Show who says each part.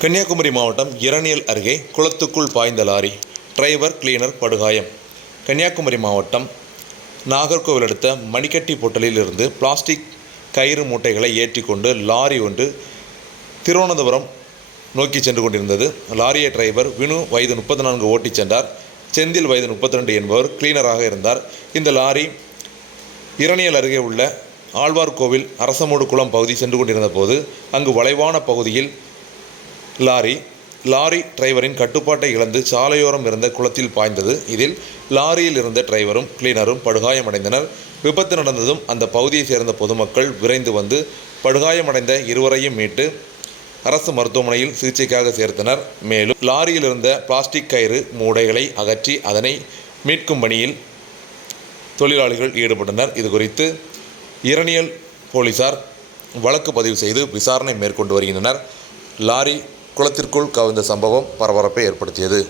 Speaker 1: கன்னியாகுமரி மாவட்டம் இரணியல் அருகே குளத்துக்குள் பாய்ந்த லாரி டிரைவர் கிளீனர் படுகாயம். கன்னியாகுமரி மாவட்டம் நாகர்கோவில் அடுத்த மணிக்கட்டி பொட்டலிலிருந்து பிளாஸ்டிக் கயிறு மூட்டைகளை ஏற்றிக்கொண்டு லாரி ஒன்று திருவனந்தபுரம் நோக்கி சென்று கொண்டிருந்தது. லாரியை டிரைவர் வினு வயது முப்பத்தி நான்கு ஓட்டிச் சென்றார். செந்தில் வயது முப்பத்தி ரெண்டு என்பவர் கிளீனராக இருந்தார். இந்த லாரி இரணியல் அருகே உள்ள ஆழ்வார்கோவில் அரசமூடு குளம் பகுதி சென்று கொண்டிருந்த போது அங்கு வளைவான பகுதியில் லாரி லாரி டிரைவரின் கட்டுப்பாட்டை இழந்து சாலையோரம் இருந்த குளத்தில் பாய்ந்தது. இதில் லாரியில் இருந்த டிரைவரும் கிளீனரும் படுகாயமடைந்தனர். விபத்து நடந்ததும் அந்த பகுதியைச் சேர்ந்த பொதுமக்கள் விரைந்து வந்து படுகாயமடைந்த இருவரையும் மீட்டு அரசு மருத்துவமனையில் சிகிச்சைக்காக சேர்த்தனர். மேலும் லாரியில் இருந்த பிளாஸ்டிக் கயிறு மூடைகளை அகற்றி அதனை மீட்கும் பணியில் தொழிலாளிகள் ஈடுபட்டனர். இது குறித்து இரணியல் போலீசார் வழக்கு பதிவு செய்து விசாரணை மேற்கொண்டு வருகின்றனர். லாரி குளத்திற்குள் கவிழ்ந்த சம்பவம் பரபரப்பை ஏற்படுத்தியது.